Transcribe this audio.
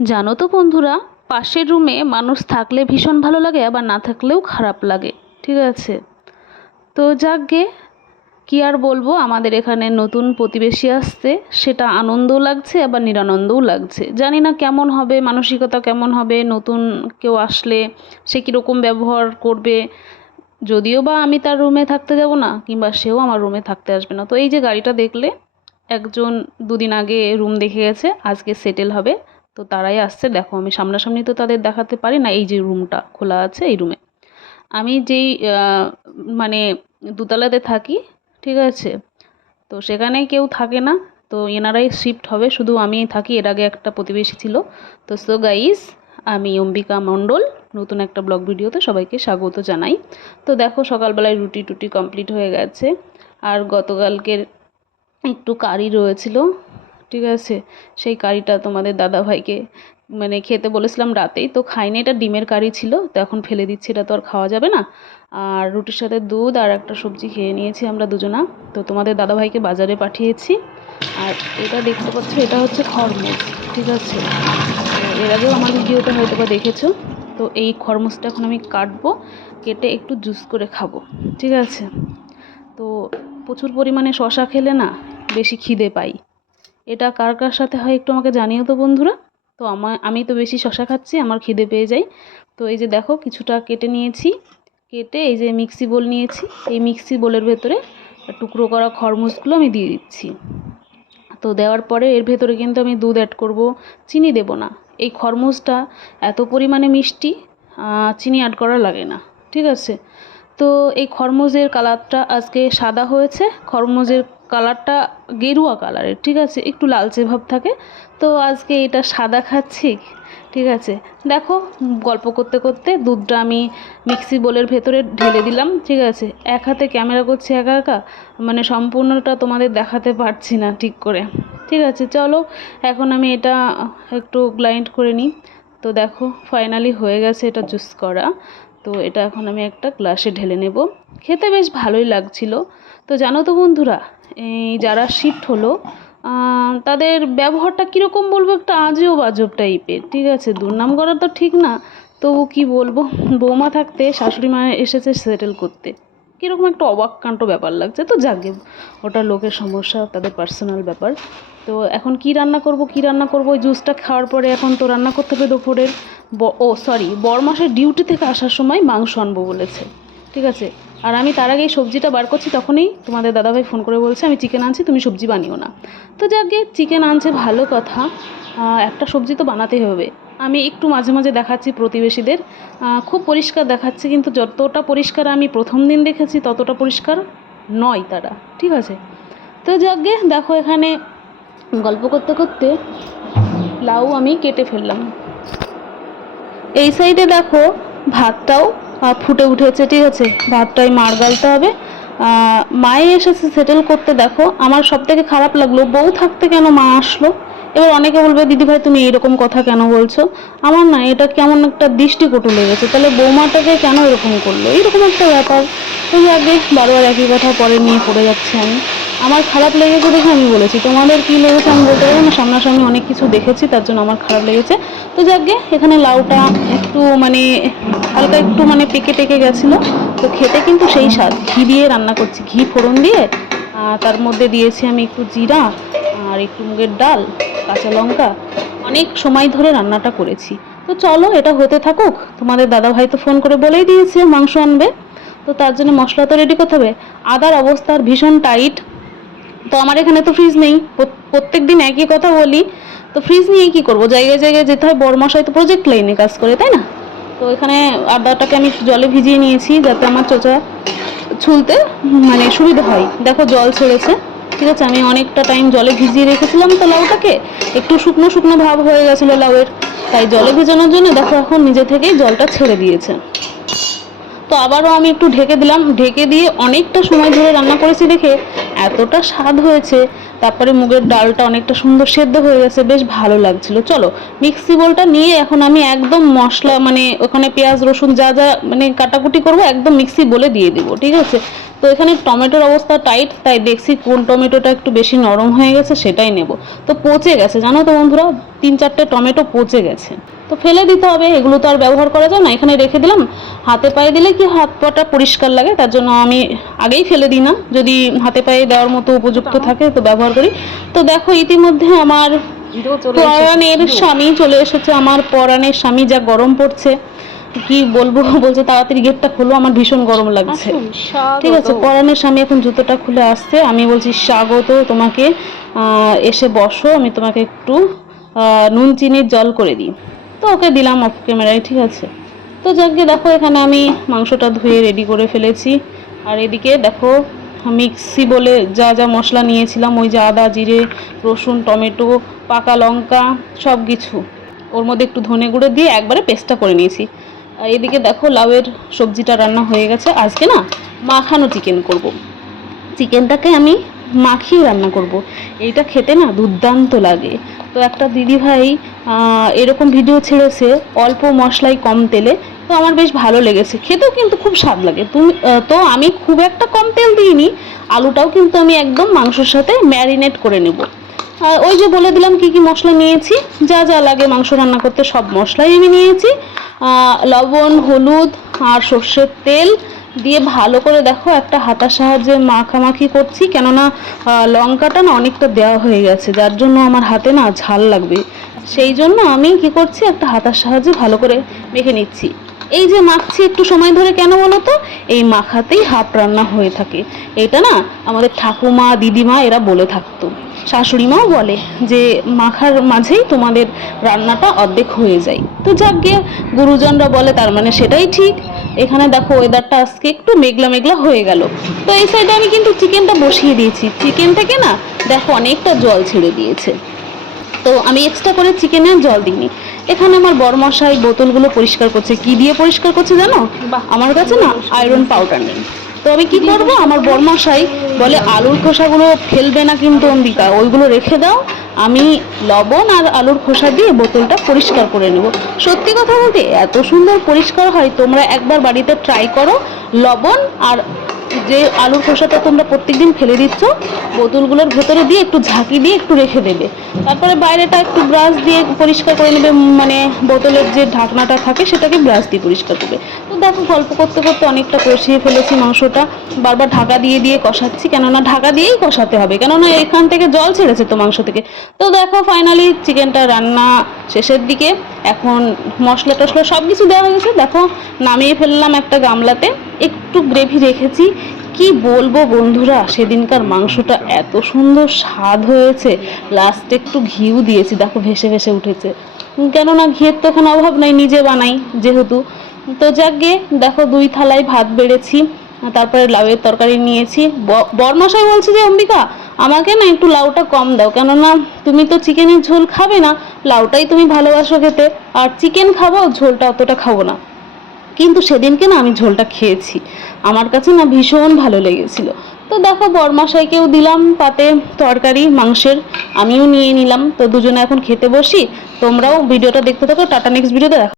জানো তো বন্ধুরা, পাশের রুমে মানুষ থাকলে ভীষণ ভালো লাগে, আবার না থাকলেও খারাপ লাগে। ঠিক আছে, তো যাকগে, কি আর বলবো, আমাদের এখানে নতুন প্রতিবেশী আসছে, সেটা আনন্দও লাগছে আবার নিরানন্দও লাগছে। জানি না কেমন হবে, মানসিকতা কেমন হবে, নতুন কেউ আসলে সে কীরকম ব্যবহার করবে। যদিও বা আমি তার রুমে থাকতে যাব না, কিংবা সেও আমার রুমে থাকতে আসবে না। তো এই যে গাড়িটা দেখলে, একজন দুদিন আগে রুম দেখে গেছে, আজকে সেটেল হবে। তো তারাই আসছে, দেখো আমি সামনাসামনি তো তাদের দেখাতে পারি না। এই যে রুমটা খোলা আছে, এই রুমে আমি যেই মানে দোতলাতে থাকি, ঠিক আছে, তো সেখানে কেউ থাকে না। তো এনারাই শিফট হবে, শুধু আমিই থাকি। এর আগে একটা প্রতিবেশী ছিল। তো সো গাইস, আমি অম্বিকা মণ্ডল নতুন একটা ব্লগ ভিডিওতে সবাইকে স্বাগত জানাই। তো দেখো, সকালবেলায় রুটি টুটি কমপ্লিট হয়ে গেছে। আর গতকালকের একটু কারি রয়েছিল, ঠিক আছে, সেই কারিটা তোমাদের দাদাভাইকে মানে খেতে বলেছিলাম রাতেই, তো খাইনি। এটা ডিমের কারি ছিল, তো এখন ফেলে দিচ্ছি, এটা তো আর খাওয়া যাবে না। আর রুটির সাথে দুধ আর একটা সবজি খেয়ে নিয়েছি আমরা দুজনা। তো তোমাদের দাদাভাইকে বাজারে পাঠিয়েছি। আর এটা দেখতে পাচ্ছ, এটা হচ্ছে খরমুজ, ঠিক আছে। তো এর আগেও আমার ভিডিওটা হয়তো বা দেখেছো। তো এই খরমুজটা এখন আমি কাটবো, কেটে একটু জুস করে খাবো, ঠিক আছে। তো প্রচুর পরিমাণে শশা খেলে না বেশি খিদে পাই। এটা কার কার সাথে হয় একটু আমাকে জানিও তো বন্ধুরা। তো আমি তো বেশি শশা খাচ্ছি, আমার খিদে পেয়ে যায়। তো এই যে দেখো, কিছুটা কেটে নিয়েছি। কেটে এই যে মিক্সি বোল নিয়েছি, এই মিক্সি বোলের ভেতরে টুকরো করা খরমুজগুলো আমি দিয়ে দিচ্ছি। তো দেওয়ার পরে এর ভেতরে কিন্তু আমি দুধ অ্যাড করব, চিনি দেব না। এই খরমুজটা এত পরিমাণে মিষ্টি, চিনি অ্যাড করা লাগে না, ঠিক আছে। তো এই খরমুজের কালারটা আজকে সাদা হয়েছে, খরমুজের কালারটা গেরুয়া কালারের, ঠিক আছে, একটু লালচে ভাব থাকে। তো আজকে এটা সাদা খাচ্ছি, ঠিক আছে। দেখো, গল্প করতে করতে দুধটা আমি মিক্সি বোলের ভেতরে ঢেলে দিলাম, ঠিক আছে। এক হাতে ক্যামেরা করছি একা একা, মানে সম্পূর্ণটা তোমাদের দেখাতে পারছি না ঠিক করে, ঠিক আছে। চলো, এখন আমি এটা একটু গ্রাইন্ড করে নিই। তো দেখো, ফাইনালি হয়ে গেছে এটা জুস করা। তো এটা এখন আমি একটা গ্লাসে ঢেলে নেব। খেতে বেশ ভালোই লাগছিল। তো জানো তো বন্ধুরা, এই যারা শিফট হলো, তাদের ব্যবহারটা কীরকম বলবো, একটা আজব আজব টাইপের, ঠিক আছে। দুর্নাম করা তো ঠিক না, তবু কি বলবো, বৌমা থাকতে শাশুড়ি মা এসেছে সেটেল করতে, কীরকম একটা অবাককাণ্ড ব্যাপার লাগছে। তো যাকে, ওটা লোকের সমস্যা, তাদের পার্সোনাল ব্যাপার। তো এখন কি রান্না করব, কি রান্না করব, ওই জুসটা খাওয়ার পরে এখন তো রান্না করতে হবে দুপুরের। বরমাসের ডিউটি থেকে আসার সময় মাংস আনবো বলেছে, ঠিক আছে। আর আমি তার আগেই সবজিটা বার করছি, তখনই তোমাদের দাদাভাই ফোন করে বলছে আমি চিকেন আনছি, তুমি সবজি বানিও না। তো যাকে, চিকেন আনছে ভালো কথা, একটা সবজি তো বানাতেই হবে। আমি একটু মাঝে মাঝে দেখাচ্ছি প্রতিবেশীদের, খুব পরিষ্কার দেখাচ্ছি, কিন্তু যতটা পরিষ্কার আমি প্রথম দিন দেখেছি ততটা পরিষ্কার নয় তারা, ঠিক আছে। তো যাকে দেখো, এখানে গল্প করতে করতে লাউ আমি কেটে ফেললাম। এই সাইডে দেখো, ভাতটাও ফুটে উঠেছে, ঠিক আছে। ভাতটাই মাড় গালতে হবে। মায়ে এসেছে সেটেল করতে। দেখো, আমার সব থেকে খারাপ লাগলো, বউ থাকতে কেন মা আসলো। এবার অনেকে বলবে দিদিভাই তুমি এইরকম কথা কেন বলছো। আমার না এটা কেমন একটা দৃষ্টিকটু লেগেছে, তাহলে বৌমাটাকে কেন এরকম করলো, এইরকম একটা ব্যাপার। ওই আগে বারবার একই কথা পরে নিয়ে পড়ে যাচ্ছি আমি। আমার খারাপ লেগেছে দেখে আমি বলেছি, তোমাদের কী লেগেছে আমি বলতে পারবো না, সামনাসামনি অনেক কিছু দেখেছি, তার জন্য আমার খারাপ লেগেছে। তো যাকগে, এখানে লাউটা একটু মানে হালকা একটু মানে পেকে পেকে গেছিলো। তো খেতে কিন্তু সেই স্বাদ, ঘি দিয়ে রান্না করছি, ঘি ফোড়ন দিয়ে। তার মধ্যে দিয়েছি আমি একটু জিরা আর একটু মুগের ডাল, কাঁচা লঙ্কা। অনেক সময় ধরে রান্নাটা করেছি। তো চলো, এটা হতে থাকুক। তোমাদের দাদাভাই তো ফোন করে বলেই দিয়েছে মাংস আনবে, তো তার জন্য মশলা তো রেডি করতে হবে। আদার অবস্থার ভীষণ টাইট। তো আমার এখানে তো ফ্রিজ নেই, প্রত্যেক দিন একই কথা বলি। তো ফ্রিজ নিয়ে কী করবো, জায়গায় জায়গায় যেতে হয়, বড়মশাই তো প্রজেক্ট লাইনে কাজ করে, তাই না। তো এখানে আদাটাকে আমি জলে ভিজিয়ে নিয়েছি, যাতে আমার চোচা ছুলতে মানে সুবিধা হয়। দেখো, জল ছেড়েছে, ঠিক আছে। আমি অনেকটা টাইম জলে ভিজিয়ে রেখেছিলাম তো লাউটাকে, একটু শুকনো শুকনো ভাব হয়ে গেছিলো লাউয়ের, তাই জলে ভেজানোর জন্য দেখো এখন নিজে থেকেই জলটা ছেড়ে দিয়েছে। তো আবারও আমি একটু ঢেকে দিলাম, ঢেকে দিয়ে অনেকটা সময় ধরে রান্না করেছি দেখে এতটা স্বাদ হয়েছে। তারপরে মুগের ডালটা অনেকটা সুন্দর সেদ্ধ হয়ে গেছে, বেশ ভালো লাগছিল। চলো, মিক্সি বোলটা নিয়ে এখন আমি একদম মশলা মানে ওখানে পেঁয়াজ রসুন যা যা মানে কাটাকুটি করবো একদম মিক্সি বলে দিয়ে দিব, ঠিক আছে। তো এখানে টমেটোর অবস্থা টাইট, তাই দেখছি কোন টমেটোটা একটু বেশি নরম হয়ে গেছে সেটাই নেব। তো পচে গেছে জানো তো বন্ধুরা, 3-4টে টমেটো পচে গেছে, তো ফেলে দিতে হবে, এগুলো তো আর ব্যবহার করা যায় না। এখানে রেখে দিলাম, হাতে পায়ে দিলে কি হাত পাটা পরিষ্কার লাগে, তার জন্য আমি আগেই ফেলে দিই না, যদি হাতে পায়ে দেওয়ার মতো উপযুক্ত থাকে তো ব্যবহার করি। তো দেখো ইতিমধ্যে আমার পরাণের স্বামী চলে এসেছে। আমার পরাণের স্বামী, যা গরম পড়ছে কি বলবো, বলছে তাড়াতাড়ি গেটটা খোলো, আমার ভীষণ গরম লাগছে। ঠিক আছে, পরাণের স্বামী এখন জুতোটা খুলে আসছে, আমি বলছি স্বাগত তোমাকে, এসে বসো, আমি তোমাকে একটু নুন চিনির জল করে দিই। তো ওকে দিলাম অফ ক্যামেরায়, ঠিক আছে। তো যাকে দেখো এখানে আমি মাংসটা ধুয়ে রেডি করে ফেলেছি। আর এদিকে দেখো মিক্সি বলে যা যা মশলা নিয়েছিলাম, ওই যে আদা, জিরে, রসুন, টমেটো, পাকা লঙ্কা সব কিছু, ওর মধ্যে একটু ধনে গুঁড়ো দিয়ে একবারে পেস্টটা করে নিয়েছি। আর এদিকে দেখো লাউয়ের সবজিটা রান্না হয়ে গেছে। আজকে না মাখানো চিকেন করব। চিকেনটাকে আমি মাখিয়ে রান্না করব, এইটা খেতে না দুর্দান্ত লাগে। তো একটা দিদিভাই এরকম ভিডিও ছেড়েছে, অল্প মশলায় কম তেলে, তো আমার বেশ ভালো লেগেছে, খেতেও কিন্তু খুব স্বাদ লাগে। তো আমি খুব একটা কম তেল দিইনি, আলুটাও কিন্তু আমি একদম মাংসের সাথে ম্যারিনেট করে নেব। ওই যে বলে দিলাম কি কি মশলা নিয়েছি, যা যা লাগে মাংস রান্না করতে সব মশলাই আমি নিয়েছি। লবণ, হলুদ আর সর্ষের তেল দিয়ে ভালো করে দেখো একটা হাতার সাহায্যে মাখামাখি করছি, কেননা লঙ্কাটা না অনেকটা দেওয়া হয়ে গেছে, যার জন্য আমার হাতে না ঝাল লাগবে, সেই জন্য আমি কি করছি একটা হাতার সাহায্যে ভালো করে মেখে নিচ্ছি। এই যে মাখছি একটু সময় ধরে, কেন বলো তো, এই মাখাতেই হাফ রান্না হয়ে থাকে। এটা না আমাদের ঠাকুমা, দিদিমা এরা বলে থাকতো, শাশুড়িমাও বলে যে মাখার মাঝেই তোমাদের রান্নাটা অর্ধেক হয়ে যায়। তো যাক গিয়ে গুরুজনরা বলে, তার মানে সেটাই ঠিক। এখানে দেখো ওয়েদারটা আজকে একটু মেঘলা মেঘলা হয়ে গেল। তো এই সাইডে আমি কিন্তু চিকেনটা বসিয়ে দিয়েছি, চিকেন থেকে না দেখো অনেকটা জল ছেড়ে দিয়েছে, তো আমি এক্সট্রা করে চিকেনে জল দিইনি। এখানে আমার বরমশাই বোতলগুলো পরিষ্কার করছে, কি দিয়ে পরিষ্কার করছে জানো, আমার কাছে না আয়রন পাউডার নেই। তো আমি কি করব, আমার বরমশাই বলে আলুর খোসাগুলো ফেলবে না কিন্তু অম্বিকা, ওইগুলো রেখে দাও, আমি লবণ আর আলুর খোসা দিয়ে বোতলটা পরিষ্কার করে নেব। সত্যি কথা বলতে এত সুন্দর পরিষ্কার হয়, তোমরা একবার বাড়িতে ট্রাই করো। লবণ আর যে আলুর খোসাটা তোমরা প্রত্যেকদিন ফেলে দিচ্ছ, বোতলগুলোর ভেতরে দিয়ে একটু ঝাঁকি দিয়ে একটু রেখে দেবে, তারপরে বাইরেটা একটু ব্রাশ দিয়ে পরিষ্কার করে নেবে, মানে বোতলের যে ঢাকনাটা থাকে সেটাকে ব্রাশ দিয়ে পরিষ্কার করবে। তো দেখো গল্প করতে করতে অনেকটা কষিয়ে ফেলেছি মাংসটা, বারবার ঢাকা দিয়ে দিয়ে কষাচ্ছি, কেননা ঢাকা দিয়েই কষাতে হবে, কেননা এখান থেকে জল ছেড়েছে তো মাংস থেকে। তো দেখো ফাইনালি চিকেনটা রান্না শেষের দিকে, এখন মশলা টশলা সব কিছু দেওয়া হয়ে গেছে। দেখো নামিয়ে ফেললাম একটা গামলাতে, একটু গ্রেভি রেখেছি। কি বলবো বন্ধুরা, সেদিনকার মাংসটা এত সুন্দর স্বাদ হয়েছে, লাস্টে একটু ঘিও দিয়েছি, দেখো ভেসে ভেসে উঠেছে, কেননা ঘিয়ের তো এখন অভাব নাই, নিজে বানাই যেহেতু। তো যাকে দেখো 2 থালায় ভাত বেড়েছি, তারপরে লাউয়ের তরকারি নিয়েছি। বরমশাই বলছে যে অম্বিকা আমাকে না একটু লাউটা কম দাও, কেননা তুমি তো চিকেনের ঝোল খাবে না, লাউটাই তুমি ভালোবাসো খেতে, আর চিকেন খাবো, ঝোলটা অতটা খাবো না। কিন্তু সেদিনকে না আমি ঝোলটা খেয়েছি, আমার কাছে না ভীষণ ভালো লেগেছিল। তো দেখো বরমশাইকেও দিলাম পাতে তরকারি মাংসের, আমিও নিয়ে নিলাম। তো দুজনে এখন খেতে বসি, তোমরাও ভিডিওটা দেখতে থাকো, টাটা, নেক্সট ভিডিওতে দেখা।